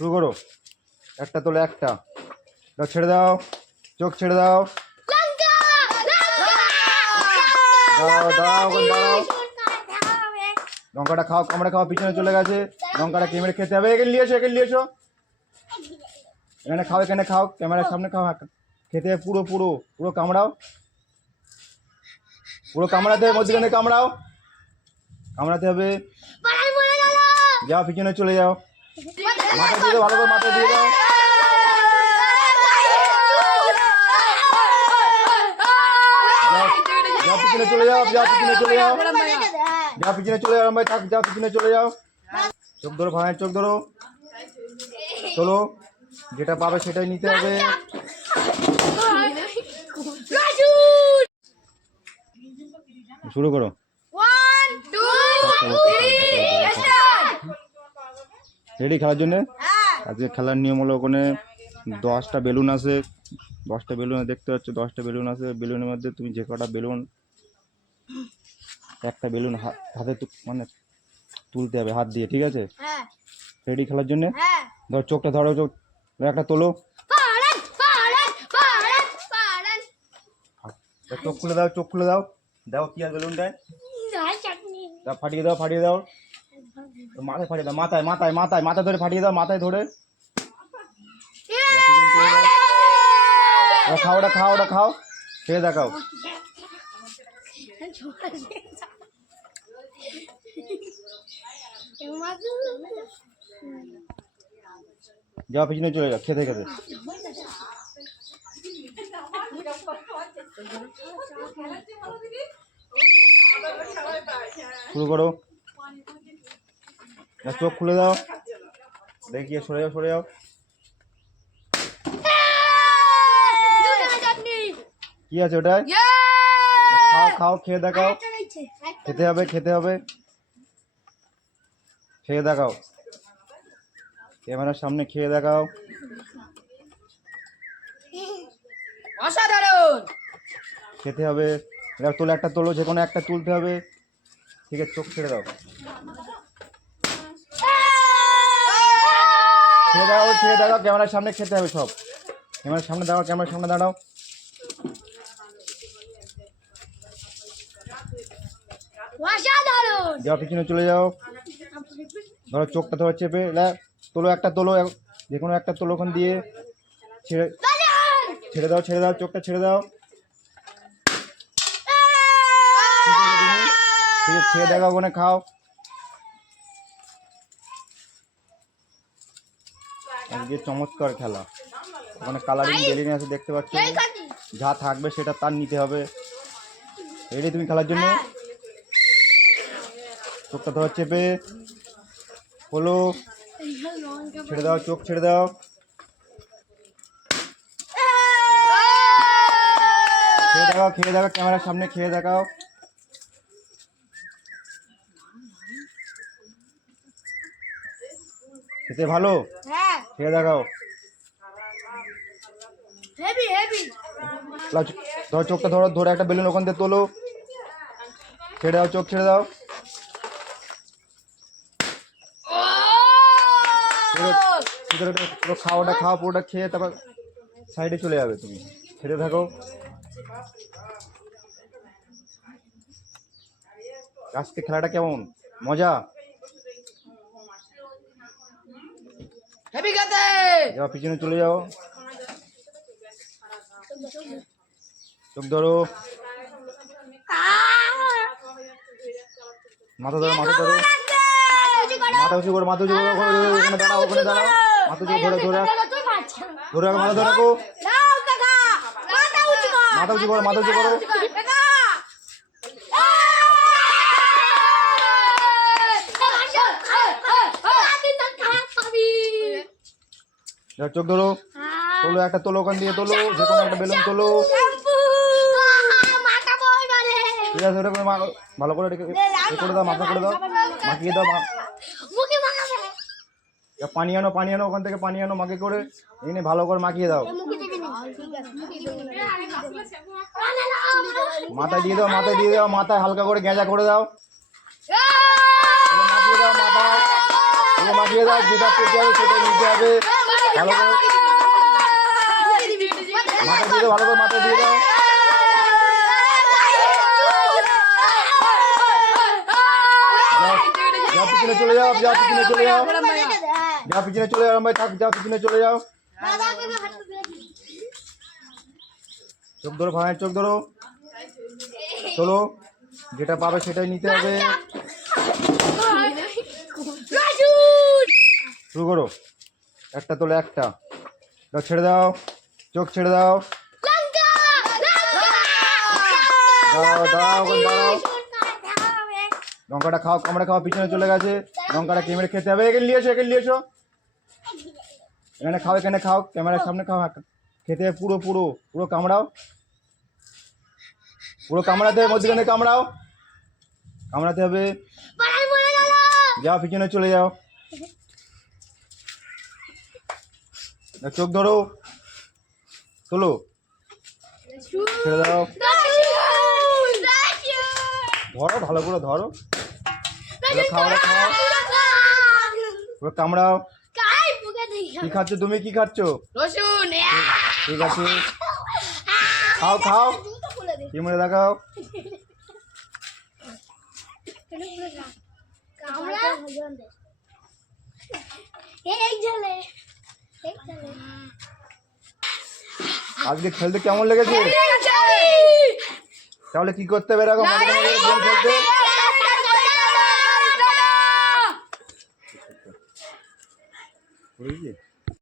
শুরু করো। একটা তোলে একটা, দাও ছেড়ে দাও, চোখ ছেড়ে দাও, দাও দাও দাও। লঙ্কাটা খাও, কামড়ে খাও, পিছনে চলে গেছে। লঙ্কাটা কেমড়ে খেতে হবে। এখানে নিয়ে এসো, এখানে নিয়ে এসো, এখানে খাও, এখানে খাও, ক্যামেরার সামনে খাও। খেতে হবে পুরো পুরো পুরো কামড়াও, পুরো কামড়াতে হবে, মধ্যখানে কামড়াও, কামড়াতে হবে। যাও পিছনে চলে যাও, মাথা দিয়ে দাও, ভালো করে মাথা দিয়ে দাও। যাও পিছনে চলে যাও, যাও পিছনে চলে যাও, যাও পিছনে চলে যাও, ভাই থাক, যাও পিছনে চলে যাও। চোখ ধরো ভাই, চোখ ধরো, চলো, যেটা পাবে সেটাই নিতে হবে। শুরু করো। রেডি খেলার জন্য? আজকে খেলার নিয়ম হলো, ওখানে 10টা বেলুন আছে, 10টা বেলুন দেখতে পাচ্ছ, 10টা বেলুন আছে। বেলুনের মধ্যে তুমি যে কটা বেলুন, একটা বেলুন হাতে মানে তুলতে হবে হাত দিয়ে, ঠিক আছে? রেডি খেলার জন্য? ধরো চোখটা ধরো, চোখ একটা তোলো, চোখ খুলে দাও, চোখ খুলে দাও, দাও কি আর বেলুনটায় দাও, ফাটিয়ে দাও, ফাটিয়ে দাও, মাথায় ফাটিয়ে দাও, মাথায় মাথায় মাথায় মাথায় ধরে ফাটিয়ে দাও, মাথায় ধরে। খাও, ওটা খাও, ওটা খাও, খেয়ে দেখাও। যাও পিছনে চলে যাও, খেতে খেতে। শুরু করো। চোখ খুলে দাও, দেখিয়ে সরে যাও, সরে যাও। কি আছে ওটায়? খাও খাও, খেয়ে দেখাও, খেতে হবে, খেতে হবে, খেয়ে দেখাও, ক্যামেরার সামনে খেয়ে দেখাও। অসাধারণ, খেতে হবে। এবার তোলো, একটা তোলো, যে কোনো একটা তুলতে হবে, ঠিক আছে? চোখ ছেড়ে দাও, খেয়ে দাও, খেয়ে দেখাও, ক্যামেরার সামনে খেতে হবে সব। ক্যামেরার সামনে দাঁড়াও, ক্যামেরার সামনে দাঁড়াও। অসাধারণ। যাও পিছনে চলে যাও, ধরো চোখটা ধরো চেপে, তোলো, একটা তোলো, যে কোনো একটা তোলো, ওখান দিয়ে ছেড়ে ছেড়ে দাও, ছেড়ে দাও, চোখটা ছেড়ে দাও। ঠিক আছে, খেয়ে দেখাও, ওখানে খাও। আজকে চমৎকার খেলা, ওখানে কালারিং বেলুন আছে দেখতে পাচ্ছ, যা থাকবে সেটা তার নিতে হবে। রেডি তুমি খেলার জন্য? চোখটা ধরো চেপে, হলো, ছেড়ে দাও, চোখ ছেড়ে দাও। খেয়ে দেখাও, খেয়ে দেখাও, ক্যামেরার সামনে খেয়ে দেখাও। খেতে ভালো? খেয়ে দেখাও। ধরো চোখটা ধরো, ধরে একটা বেলুন ওখান থেকে তোলো, ছেড়ে দাও, চোখ ছেড়ে দাও। পুরো খাওয়াটা খাও, পুরোটা খেয়ে তারপর সাইডে চলে যাবে, তুমি খেতে থাকো। আজকে খেলাটা কেমন মজা? যাও পিছনে চলে যাও, চোখ ধরো, মাথা ধরো, মাথা ধরো, মাথা উঁচু করো, মাথা উঁচু করো, ওখানে দাঁড়াও, ওখানে দাঁড়াও, মাথা উঁচু ধরে ধরে ধরে রাখো, মাথা ধরে রাখো, মাথা উঁচু করো, মাথা উঁচু করো। চোখ ধরো, তোলো, একটা তোলো, ওখান দিয়ে তোলো, যে কোনো একটা বেলুন তোলো, ঠিক আছে? ওটা ভালো করে করে দাও, মাথা করে দাও, মাখিয়ে দাও। পানি আনো, পানি আনো, ওখান থেকে পানি আনো, মাকে করে এনে ভালো করে মাখিয়ে দাও। মাথায় দিয়ে দাও, মাথায় দিয়ে দাও, মাথায় হালকা করে গেঁজা করে দাও, মাখিয়ে দাও মাথায়, ওকে মাখিয়ে দাও, যেটা পেতে হবে সেটা নিতে হবে। ভালো করে মাথা দিয়ে দাও, ভালো করে মাথা দিয়ে দাও। যাও পিছনে চলে যাও, যাও পিছনে চলে যাও, যাও পিছনে চলে যাও, ভাই থাক, যাও পিছনে চলে যাও। চোখ ধরো ভাই, চোখ ধরো, চলো, যেটা পাবে সেটাই নিতে হবে। শুরু করো, একটা তোলে একটা, দাও ছেড়ে দাও, চোখ ছেড়ে দাও, দাঁড়াও দাঁড়াও দাঁড়াও, লঙ্কাটা খাও, কামড়ে খাও, পিছনে চলে গেছে, লঙ্কাটা কেমড়ে খেতে হবে। এখানে নিয়ে এসো, এখানে নিয়ে এসো, এখানে খাও, এখানে খাও, ক্যামেরার সামনে খাও, খেতে হবে পুরো পুরো পুরো কামড়াও, পুরো কামড়াতে হবে, মধ্যখানে কামড়াও, কামড়াতে হবে। যাও পিছনে চলে যাও, চোখ ধরো, তোলো, ছেড়ে দাও, ধরো ভালো করে ধরো, খাও খাও, পুরো কামড়াও। কি খাচ্ছ তুমি, কি খাচ্ছ? ঠিক আছে, খাও খাও, কেমনে দেখাও। আজকে খেলতে কেমন লেগেছে? তাহলে কি করতে হবে এরকম খেলতে?